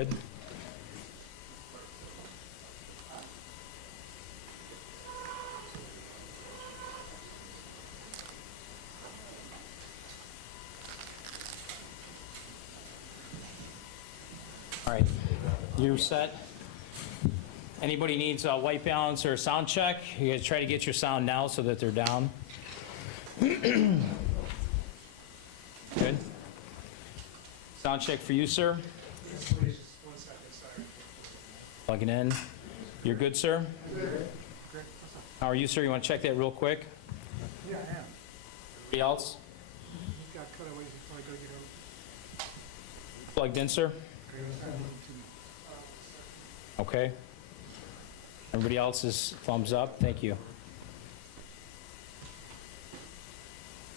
Good. All right, you're set. Anybody needs a white balance or a sound check? You guys try to get your sound now so that they're down. Good. Sound check for you, sir. Yes, please, just 1 second, sorry. Plugging in. You're good, sir? How are you, sir? You want to check that real quick? Yeah, I am. Anybody else? Just got cutaways before I go get over. Plugged in, sir? Okay. Everybody else is thumbs up. Thank you.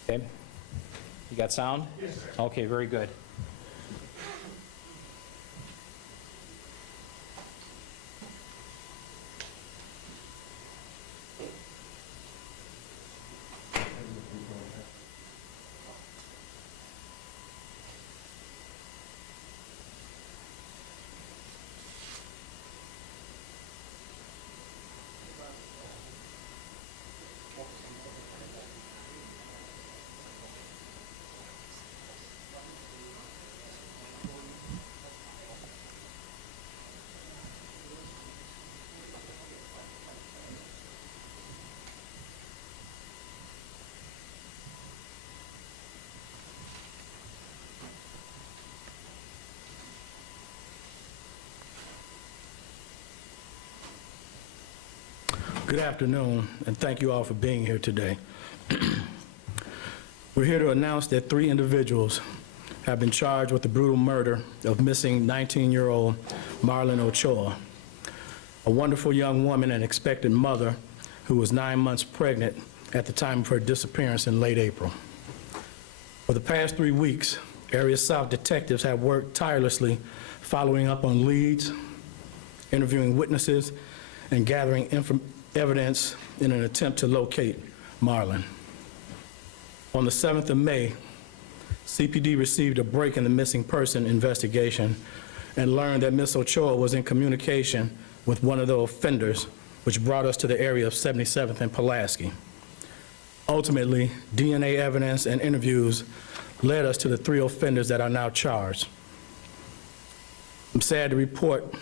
Okay. You got sound? Yes, sir. Okay, very good. Good afternoon, and thank you all for being here today. We're here to announce that 3 individuals have been charged with the brutal murder of missing 19-year-old Marlon Ochoa, a wonderful young woman and expectant mother who was 9 months pregnant at the time of her disappearance in late April. For the past 3 weeks, Area South detectives have worked tirelessly following up on leads, interviewing witnesses, and gathering evidence in an attempt to locate Marlon. On the 7th of May, CPD received a break in the missing person investigation and learned that Ms. Ochoa was in communication with one of the offenders, which brought us to the area of 77th and Pulaski. Ultimately, DNA evidence and interviews led us to the 3 offenders that are now charged. I'm sad to report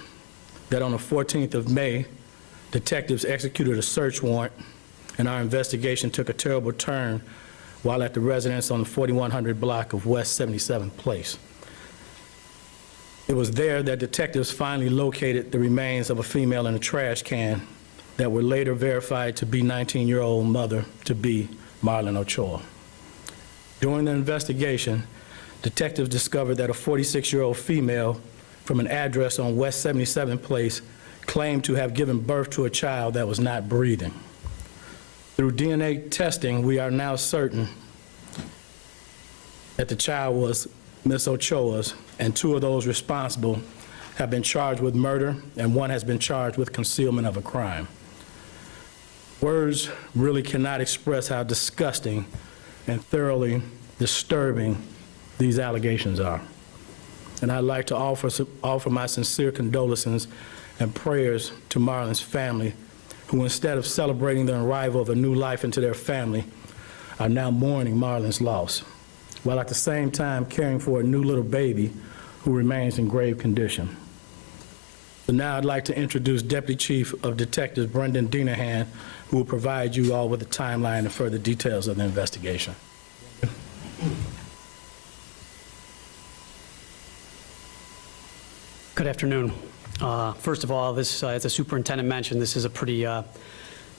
that on the 14th of May, detectives executed a search warrant, and our investigation took a terrible turn while at the residence on the 4100 block of West 77th Place. It was there that detectives finally located the remains of a female in a trash can that were later verified to be 19-year-old mother-to-be Marlon Ochoa. During the investigation, detectives discovered that a 46-year-old female from an address on West 77th Place claimed to have given birth to a child that was not breathing. Through DNA testing, we are now certain that the child was Ms. Ochoa's, and 2 of those responsible have been charged with murder, and 1 has been charged with concealment of a crime. Words really cannot express how disgusting and thoroughly disturbing these allegations are. And I'd like to offer my sincere condolences and prayers to Marlon's family, who instead of celebrating the arrival of a new life into their family, are now mourning Marlon's loss, while at the same time caring for a new little baby who remains in grave condition. So now I'd like to introduce Deputy Chief of Detectives Brendan Dinahan, who will provide you all with the timeline and further details of the investigation. Good afternoon. First of all, this, as the superintendent mentioned, this is a pretty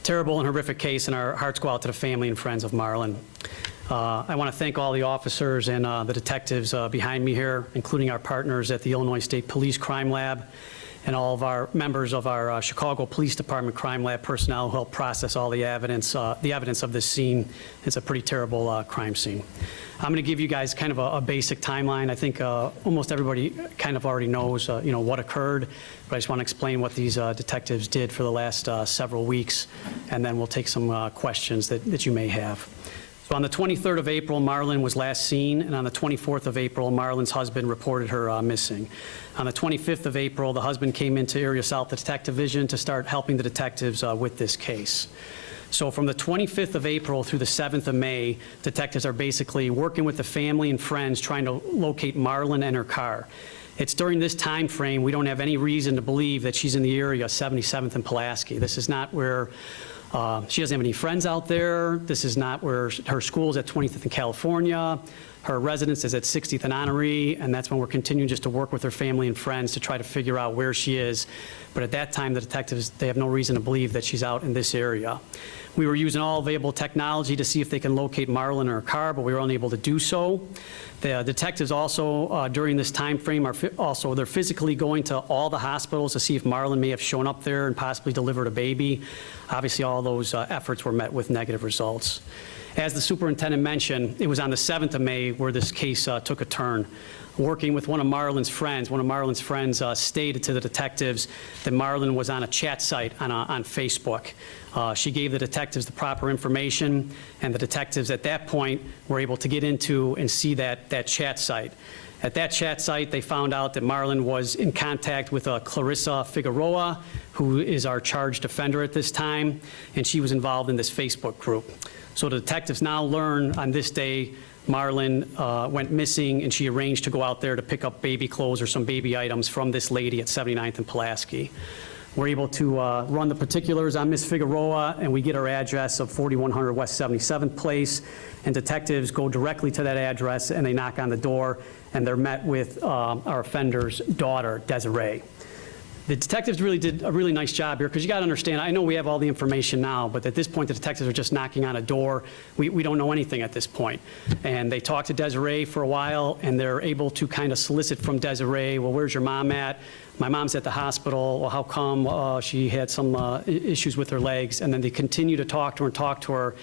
terrible and horrific case, and our hearts go out to the family and friends of Marlon. I want to thank all the officers and the detectives behind me here, including our partners at the Illinois State Police Crime Lab and all of our members of our Chicago Police Department Crime Lab personnel who helped process all the evidence of this scene. It's a pretty terrible crime scene. I'm going to give you guys kind of a basic timeline. I think almost everybody kind of already knows, what occurred, but I just want to explain what these detectives did for the last several weeks, and then we'll take some questions that you may have. So on the 23rd of April, Marlon was last seen, and on the 24th of April, Marlon's husband reported her missing. On the 25th of April, the husband came into Area South Detective Division to start helping the detectives with this case. So from the 25th of April through the 7th of May, detectives are basically working with the family and friends trying to locate Marlon and her car. It's during this time frame we don't have any reason to believe that she's in the area of 77th and Pulaski. This is not where she doesn't have any friends out there. This is not where her school's at 25th in California. Her residence is at 60th and Honoree, and that's when we're continuing just to work with her family and friends to try to figure out where she is. But at that time, the detectives, they have no reason to believe that she's out in this area. We were using all available technology to see if they can locate Marlon in her car, but we were unable to do so. The detectives also, during this time frame, they're physically going to all the hospitals to see if Marlon may have shown up there and possibly delivered a baby. Obviously, all those efforts were met with negative results. As the superintendent mentioned, it was on the 7th of May where this case took a turn. Working with one of Marlon's friends stated to the detectives that Marlon was on a chat site on Facebook. She gave the detectives the proper information, and the detectives at that point were able to get into and see that chat site. At that chat site, they found out that Marlon was in contact with Clarissa Figueroa, who is our charged offender at this time, and she was involved in this Facebook group. So the detectives now learn on this day Marlon went missing, and she arranged to go out there to pick up baby clothes or some baby items from this lady at 79th and Pulaski. We're able to run the particulars on Miss Figueroa, and we get her address of 4100 West 77th Place, and detectives go directly to that address, and they knock on the door, and they're met with our offender's daughter, Desiree. The detectives really did a really nice job here, because you got to understand, I know we have all the information now, but at this point, the detectives are just knocking on a door. We don't know anything at this point. And they talk to Desiree for a while, and they're able to kind of solicit from Desiree, well, where's your mom at? My mom's at the hospital. Well, how come? She had some issues with her legs. And then they continue to talk to her,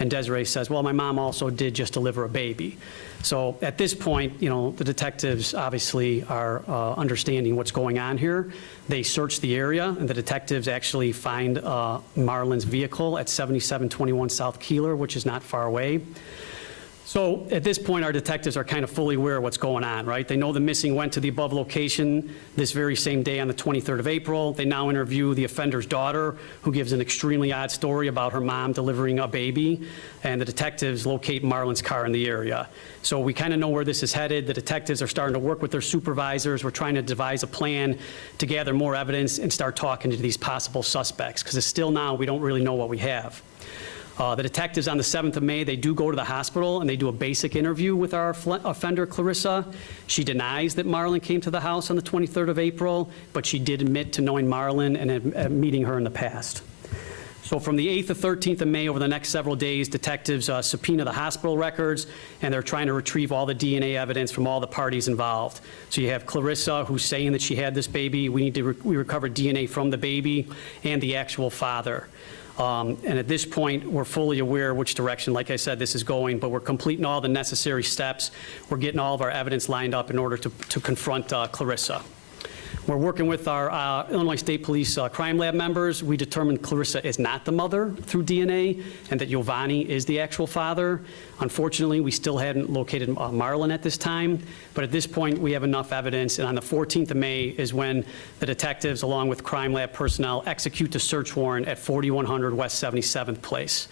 and Desiree says, well, my mom also did just deliver a baby. So at this point, you know, the detectives obviously are understanding what's going on here. They search the area, and the detectives actually find Marlon's vehicle at 7721 South Keeler, which is not far away. So at this point, our detectives are kind of fully aware of what's going on, right? They know the missing went to the above location this very same day on the 23rd of April. They now interview the offender's daughter, who gives an extremely odd story about her mom delivering a baby, and the detectives locate Marlon's car in the area. So we kind of know where this is headed. The detectives are starting to work with their supervisors. We're trying to devise a plan to gather more evidence and start talking to these possible suspects, because it's still now we don't really know what we have. The detectives on the 7th of May, they do go to the hospital and they do a basic interview with our offender, Clarissa. She denies that Marlon came to the house on the 23rd of April, but she did admit to knowing Marlon and meeting her in the past. So from the 8th to 13th of May, over the next several days, detectives subpoena the hospital records, and they're trying to retrieve all the DNA evidence from all the parties involved. So you have Clarissa, who's saying that she had this baby. We recovered DNA from the baby and the actual father. And at this point, we're fully aware which direction, like I said, this is going, but we're completing all the necessary steps. We're getting all of our evidence lined up in order to confront Clarissa. We're working with our Illinois State Police crime lab members. We determined Clarissa is not the mother through DNA, and that Giovanni is the actual father. Unfortunately, we still hadn't located Marlon at this time, but at this point, we have enough evidence, and on the 14th of May is when the detectives, along with crime lab personnel, execute the search warrant at 4100 West 77th Place.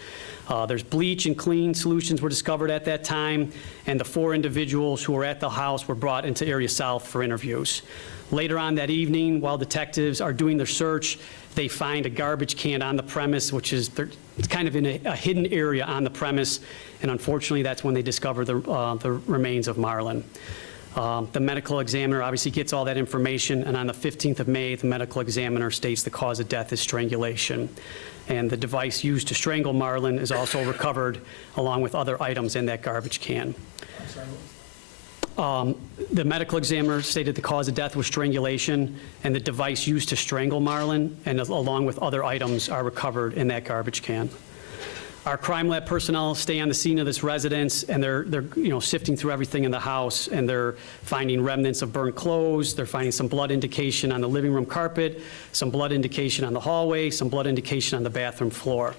There's bleach and clean solutions were discovered at that time, and the 4 individuals who were at the house were brought into Area South for interviews. Later on that evening, while detectives are doing their search, they find a garbage can on the premise, which is it's kind of in a hidden area on the premise, and unfortunately, that's when they discover the remains of Marlon. The medical examiner obviously gets all that information, and on the 15th of May, the medical examiner states the cause of death is strangulation. And the device used to strangle Marlon is also recovered, along with other items in that garbage can. The medical examiner stated the cause of death was strangulation, and the device used to strangle Marlon, and along with other items, are recovered in that garbage can. Our crime lab personnel stay on the scene of this residence, and they're sifting through everything in the house, and they're finding remnants of burnt clothes. They're finding some blood indication on the living room carpet, some blood indication on the hallway, some blood indication on the bathroom floor.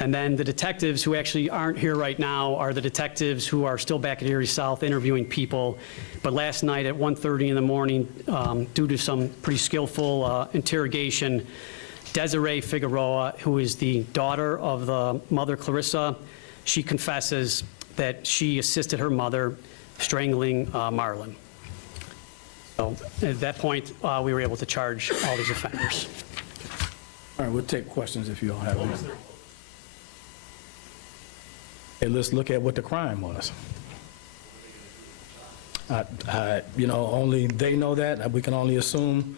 And then the detectives who actually aren't here right now are the detectives who are still back at Erie South interviewing people. But last night at 1:30 in the morning, due to some pretty skillful interrogation, Desiree Figueroa, who is the daughter of the mother Clarissa, she confesses that she assisted her mother strangling Marlon. So at that point, we were able to charge all these offenders. All right, we'll take questions if you all have any. Okay, let's look at what the crime was. You know, only they know that. We can only assume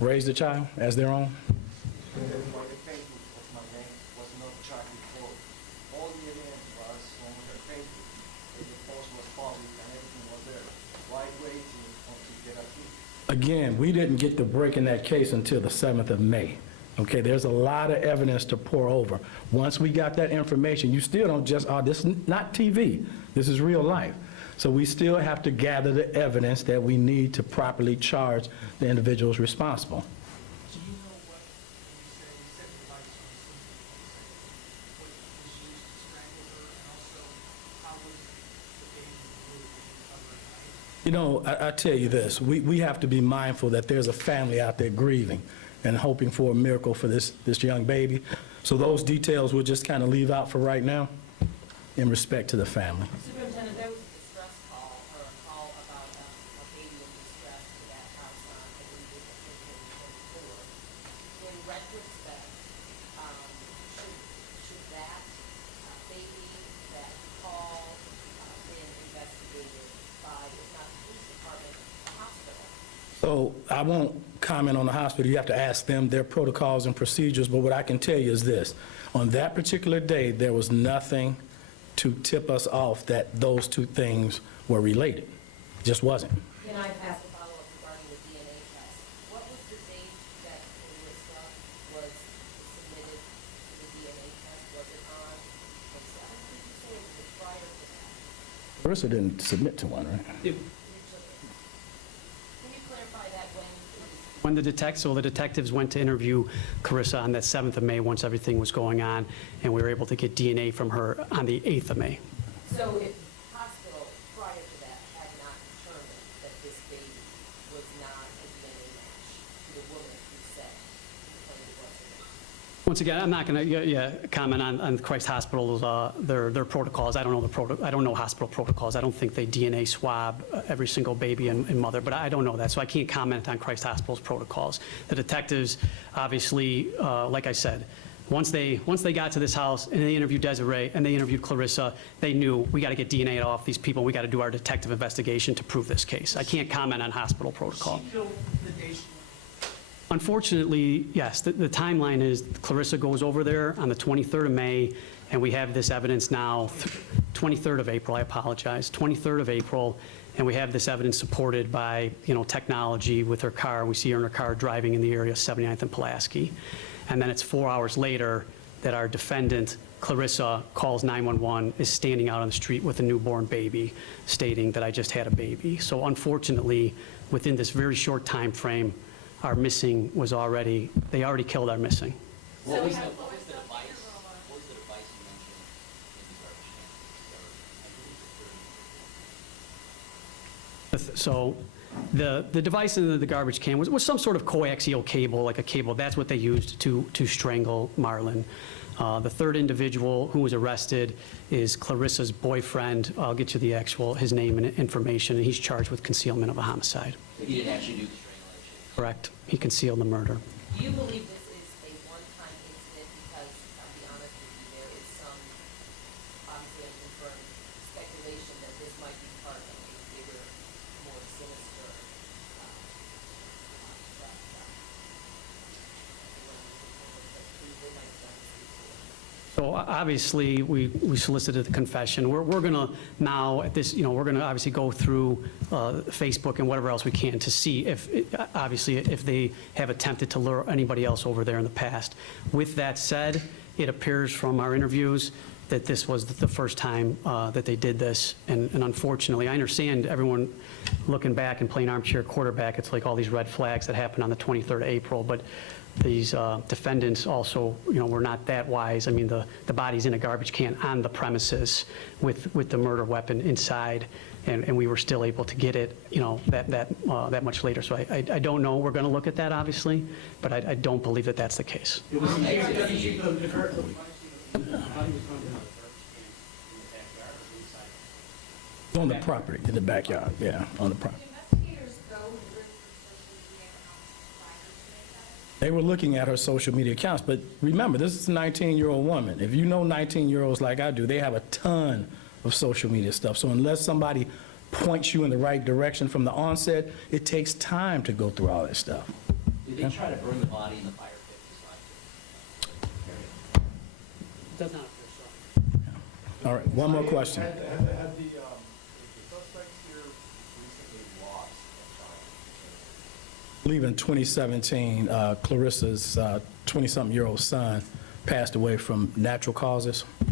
raise the child as their own. For the Facebook of my name was not charged before. All the evidence was on her Facebook. The post was public and everything was there. Why waiting until get a key? Again, we didn't get the break in that case until the 7th of May. Okay, there's a lot of evidence to pour over. Once we got that information, you still don't just, this is not TV, this is real life. So we still have to gather the evidence that we need to properly charge the individuals responsible. Do you know what you said the device was used to strangle her, and also how was the baby removed? Did you cover it at night? You know, I tell you this, we have to be mindful that there's a family out there grieving and hoping for a miracle for this young baby. So those details we'll just kind of leave out for right now in respect to the family. Superintendent, there was a distress call or a call about a baby in distress to that house on, I believe it was 1524. In retrospect, should that baby, that call, been investigated by, if not the police department, the hospital? So I won't comment on the hospital. You have to ask them their protocols and procedures, but what I can tell you is this. On that particular day, there was nothing to tip us off that those two things were related. Just wasn't. Can I ask a follow-up regarding the DNA test? What was the date that Clarissa was submitted to the DNA test? Was it on, I don't think you said it was prior to that. Clarissa didn't submit to one, right? Can you clarify that when it was? When the detectives went to interview Clarissa on that 7th of May, once everything was going on, and we were able to get DNA from her on the 8th of May. So if the hospital prior to that had not determined that this baby was not a DNA match to the woman who said who claimed it was her? Once again, I'm not going to comment on Christ Hospital's, their protocols. I don't know I don't know hospital protocols. I don't think they DNA swab every single baby and mother, but I don't know that, so I can't comment on Christ Hospital's protocols. The detectives, obviously, like I said, once they got to this house and they interviewed Desiree and they interviewed Clarissa, they knew we got to get DNA off these people. We got to do our detective investigation to prove this case. I can't comment on hospital protocol. She killed the day she went. Unfortunately, yes, the timeline is Clarissa goes over there on the 23rd of May, and we have this evidence now, 23rd of April, I apologize, 23rd of April, and we have this evidence supported by, technology with her car. We see her in her car driving in the area, 79th and Pulaski. And then it's 4 hours later that our defendant, Clarissa, calls 911, is standing out on the street with a newborn baby, stating that I just had a baby. So unfortunately, within this very short time frame, our missing was they already killed our missing. What was the device you mentioned in the garbage can? So the device in the garbage can was some sort of coaxial cable, like a cable. That's what they used to strangle Marlon. The third individual who was arrested is Clarissa's boyfriend. I'll get you his name and information, and he's charged with concealment of a homicide. He didn't actually do the strangulation. Correct. He concealed the murder. Do you believe this is a one-time incident? Because, I'll be honest with you, there is some, obviously unconfirmed speculation that this might be part of a bigger, more sinister, So obviously, we solicited the confession. We're going to now, at this, we're going to obviously go through Facebook and whatever else we can to see if, obviously, if they have attempted to lure anybody else over there in the past. With that said, it appears from our interviews that this was the first time that they did this. And unfortunately, I understand everyone looking back and playing armchair quarterback, it's like all these red flags that happened on the 23rd of April, but these defendants also, were not that wise. I mean, the body's in a garbage can on the premises with the murder weapon inside, and we were still able to get it, that much later. So I don't know. We're going to look at that, obviously, but I don't believe that that's the case. On the property, in the backyard, yeah, on the property. Investigators go through her social media accounts prior to that? They were looking at her social media accounts, but remember, this is a 19-year-old woman. If you know 19-year-olds like I do, they have a ton of social media stuff. So unless somebody points you in the right direction from the onset, it takes time to go through all that stuff. Did they try to burn the body in the fire pit? Does not. All right, one more question. Had the suspects here recently lost a child? I believe in 2017, Clarissa's 20-something-year-old son passed away from natural causes. But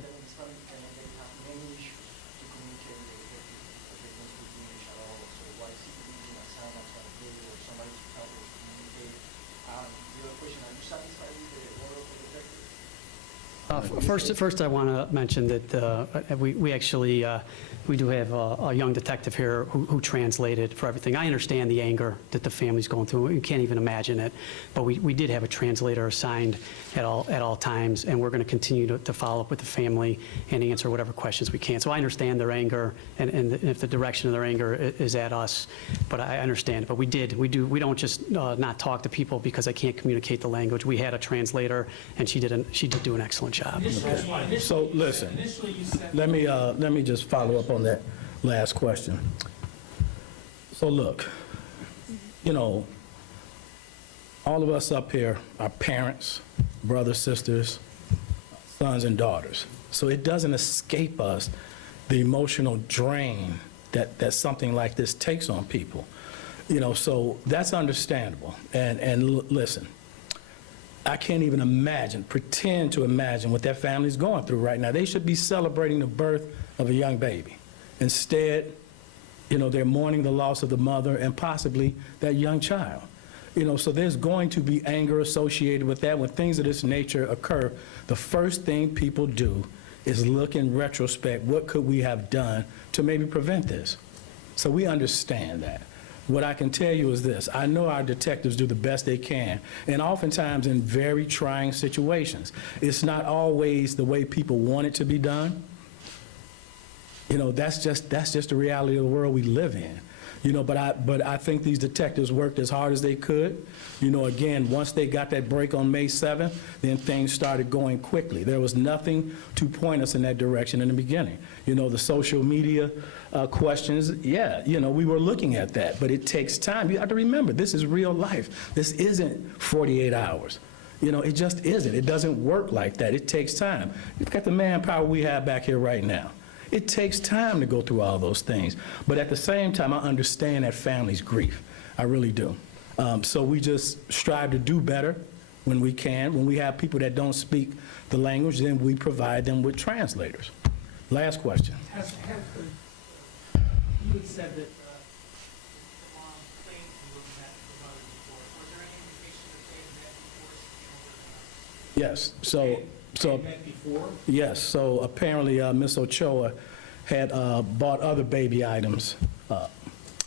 then it's not, and they have many issues to communicate with the victims don't speak English at all. So why is he using a sign language on video or somebody to help them communicate? The other question, are you satisfied with the order of the detectives? First, I want to mention that we actually, we do have a young detective here who translated for everything. I understand the anger that the family's going through. You can't even imagine it. But we did have a translator assigned at all times, and we're going to continue to follow up with the family and answer whatever questions we can. So I understand their anger, and if the direction of their anger is at us, but I understand it. But we don't just not talk to people because they can't communicate the language. We had a translator, and she did do an excellent job. So listen, let me just follow up on that last question. So look, all of us up here are parents, brothers, sisters, sons and daughters. So it doesn't escape us the emotional drain that something like this takes on people. So that's understandable. And listen, I can't even pretend to imagine what that family's going through right now. They should be celebrating the birth of a young baby. Instead, they're mourning the loss of the mother and possibly that young child. So there's going to be anger associated with that. When things of this nature occur, the first thing people do is look in retrospect, what could we have done to maybe prevent this? So we understand that. What I can tell you is this: I know our detectives do the best they can, and oftentimes in very trying situations. It's not always the way people want it to be done. That's just the reality of the world we live in. But I think these detectives worked as hard as they could. Again, once they got that break on May 7th, then things started going quickly. There was nothing to point us in that direction in the beginning. The social media questions, we were looking at that, but it takes time. You have to remember, this is real life. This isn't 48 hours. It just isn't. It doesn't work like that. It takes time. Look at the manpower we have back here right now. It takes time to go through all those things. But at the same time, I understand that family's grief. I really do. So we just strive to do better when we can. When we have people that don't speak the language, then we provide them with translators. Last question. You had said that the mom claimed to have met the mother before. Was there any indication that they had met before? Yes. So They met before? yes. So apparently, Ms. Ochoa had bought other baby items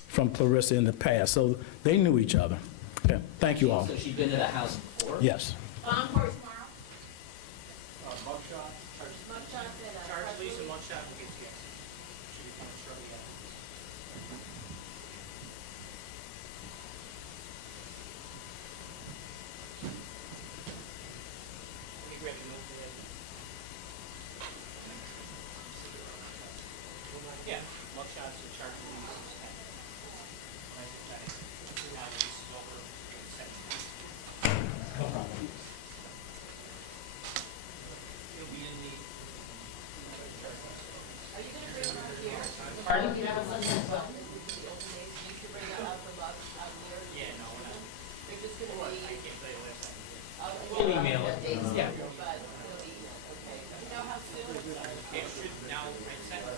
from Clarissa in the past, so they knew each other. Okay. Thank you all. So she'd been to the house before? Yes. Encore tomorrow? Mugshot, Mugshots and charge press release and release? mugshot will get to you. Should be coming shortly after this. Let me grab your note for that. Yeah, mugshots and charge releases. Nice and tight. Now this is over. No problem. It'll be in the. Are you gonna bring them out here? Pardon? You have a list of the open days, you should bring out the mugs out here. Yeah, no, we're not. They're just gonna I be, can't tell you last time. uh, We'll email it. dates, Yeah. but it'll be, okay. You know how soon? It should now, I sent